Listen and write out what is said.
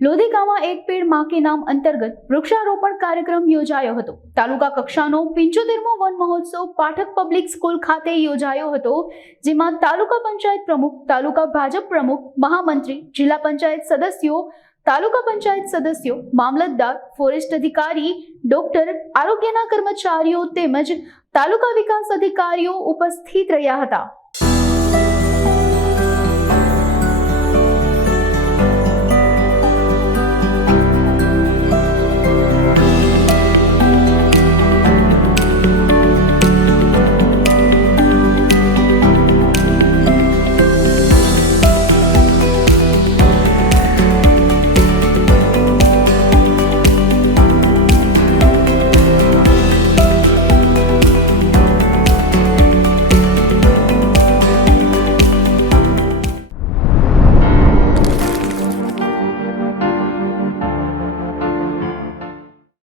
લોધિકામાં એક પેડ માં કે નામ અંતર્ગત વૃક્ષારોપણ કાર્યક્રમ યોજાયો હતો। તાલુકા કક્ષાનો 75મો વન મહોત્સવ પાઠક પબ્લિક સ્કૂલ ખાતે યોજાયો હતો, જેમાં તાલુકા પંચાયત પ્રમુખ, તાલુકા ભાજપ પ્રમુખ, મહામંત્રી, જિલ્લા પંચાયત સદસ્યો, તાલુકા પંચાયત સદસ્યો, મામલતદાર, ફોરેસ્ટ અધિકારી, ડોક્ટર, આરોગ્યના કર્મચારીઓ તેમજ તાલુકા વિકાસ અધિકારીઓ ઉપસ્થિત રહ્યા હતા।